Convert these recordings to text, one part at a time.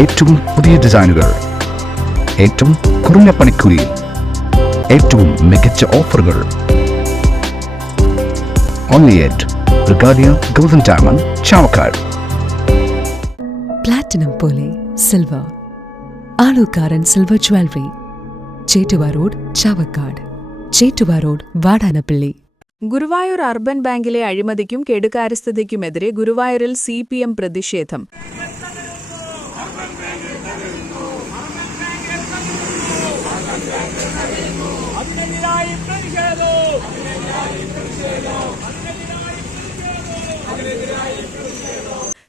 ഏറ്റവും പുതിയ ഡിസൈനുകൾ. ഏറ്റവും കുറഞ്ഞ പണിക്കൂലിയിൽ ഏറ്റവും മികച്ച ഓഫറുകൾ. Only at Regalia golden diamond Chavakkad platinum പോലെ silver Alukkaran silver jewellery Chettuva road Chavakkad. Chettuva road Vadanappally. Guruvayur urban ബാങ്കിലെ അഴിമതിക്കും കെടുകാര്യസ്ഥതയ്ക്കുമെതിരെ ഗുരുവായൂരിൽ സി പി എം പ്രതിഷേധം.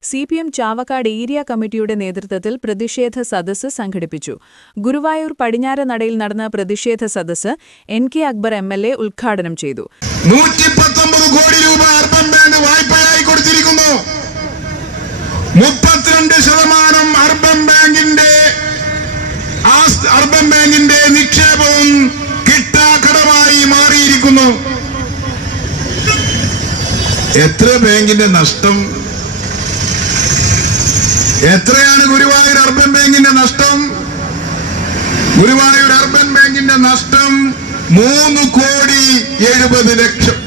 C P M Chavakkad area committee നേതൃത്വത്തിൽ പ്രതിഷേധ സദസ്സ് സംഘടിപ്പിച്ചു. ഗുരുവായൂർ പടിഞ്ഞാറ് നടയിൽ നടന്ന പ്രതിഷേധ സദസ്സ് N K Akbar M L A ഉദ്ഘാടനം ചെയ്തു. കോടി രൂപ അർബൻ ബാങ്ക് വായ്പയായി കൊടുത്തിരിക്കുന്നു. മുപ്പത്തിരണ്ട് ശതമാനം അർബൻ ബാങ്കിന്റെ ആസ്- അർബൻ ബാങ്കിന്റെ നിക്ഷേപവും കിട്ടാക്കടമായി മാറിയിരിക്കുന്നു എത്ര ബാങ്കിന്റെ നഷ്ടം? എത്രയാണ് ഗുരുവായൂർ അർബൻ ബാങ്കിന്റെ നഷ്ടം? ഗുരുവായൂർ അർബൻ ബാങ്കിന്റെ നഷ്ടം മൂന്ന് കോടി എഴുപത് ലക്ഷം.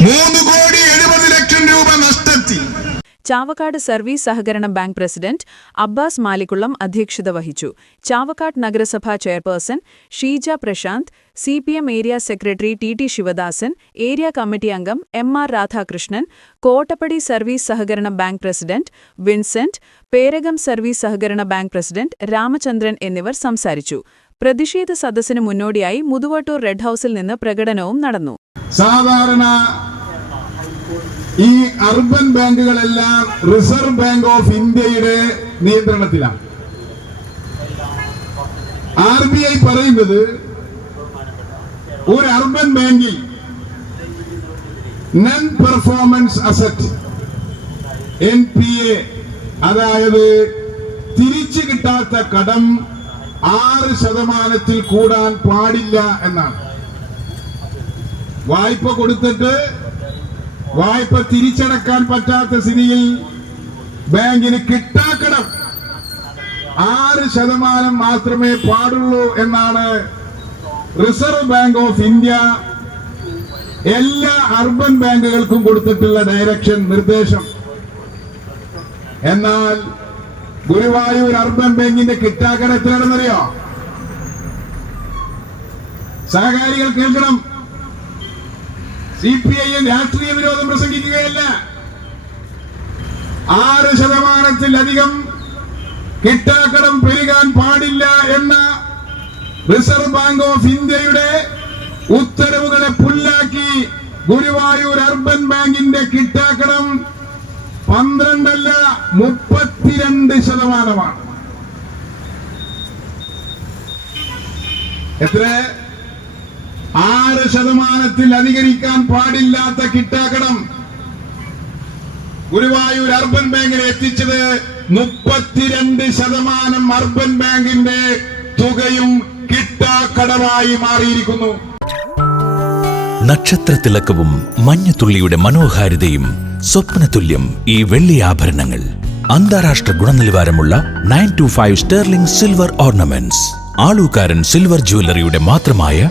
മൂന്ന് കോടി എഴുപത് ലക്ഷം രൂപ നഷ്ടത്തിൽ ചാവക്കാട് സർവീസ് സഹകരണ ബാങ്ക് പ്രസിഡന്റ് അബ്ബാസ് മാലിക്കുളം അധ്യക്ഷത വഹിച്ചു. ചാവക്കാട് നഗരസഭാ chairperson Sheeja Prashanth C area secretary T T Sivadasan area committee അംഗം M R Radhakrishnan Kottappady service സഹകരണ bank president Vincent Perakam service സഹകരണ ബാങ്ക് പ്രസിഡന്റ് രാമചന്ദ്രൻ എന്നിവർ സംസാരിച്ചു. പ്രതിഷേധ സദസ്സിന് മുന്നോടിയായി മുതുവട്ടൂർ റെഡ് ഹൌസിൽ നിന്ന് പ്രകടനവും നടന്നു. സാധാരണ ഈ അർബൻ ബാങ്കുകളെല്ലാം റിസർവ് ബാങ്ക് ഓഫ് ഇന്ത്യയുടെ നിയന്ത്രണത്തിലാണ്. ആർ ബി ഐ പറയുന്നത് ഒരു അർബൻ ബാങ്കിൽ non performance asset N P A അതായത് തിരിച്ചു കിട്ടാത്ത കടം ആറ് ശതമാനത്തിൽ കൂടാൻ പാടില്ല എന്നാണ്. വായ്പ കൊടുത്തിട്ട് വായ്പ തിരിച്ചടക്കാൻ പറ്റാത്ത സ്ഥിതിയിൽ ബാങ്കിന് കിട്ടാക്കണം ആറ് ശതമാനം മാത്രമേ പാടുള്ളൂ എന്നാണ് റിസർവ് ബാങ്ക് ഓഫ് ഇന്ത്യ എല്ലാ അർബൻ ബാങ്കുകൾക്കും കൊടുത്തിട്ടുള്ള ഡയറക്ഷൻ നിർദ്ദേശം. എന്നാൽ ഗുരുവായൂർ അർബൻ ബാങ്കിന്റെ കിട്ടാക്കട എത്രയാണെന്നറിയോ? സഹകാരികൾ കേൾക്കണം. സി പി ഐ എം രാഷ്ട്രീയ വിരോധം പ്രസംഗിക്കുകയല്ല. ആറ് ശതമാനത്തിലധികം കിട്ടാക്കടം പെരുകാൻ പാടില്ല എന്ന റിസർവ് ബാങ്ക് ഓഫ് ഇന്ത്യയുടെ ഉത്തരവുകളെ പുല്ലാക്കി ഗുരുവായൂർ അർബൻ ബാങ്കിന്റെ കിട്ടാക്കടം പന്ത്രണ്ടല്ല മുപ്പത്തിരണ്ട് ശതമാനമാണ്. എത്ര ആറ് ശതമാനത്തിൽ അധികരിക്കാൻ പാടില്ലാത്ത കിട്ടാക്കടം. ഗുരുവായൂർ അർബൻ ബാങ്കിനെ എത്തിച്ചത് മുപ്പത്തിരണ്ട് ശതമാനം അർബൻ ബാങ്കിന്റെ തുകയും കിട്ടാക്കടമായി മാറിയിരിക്കുന്നു. നക്ഷത്ര നക്ഷത്രത്തിളക്കവും മഞ്ഞത്തുള്ളിയുടെ മനോഹാരിതയും സ്വപ്നതുല്യം ഈ വെള്ളി ആഭരണങ്ങൾ. അന്താരാഷ്ട്ര ഗുണനിലവാരമുള്ള nine two five sterling silver ornaments. Alukkaran silver ജ്വല്ലറിയുടെ മാത്രമായ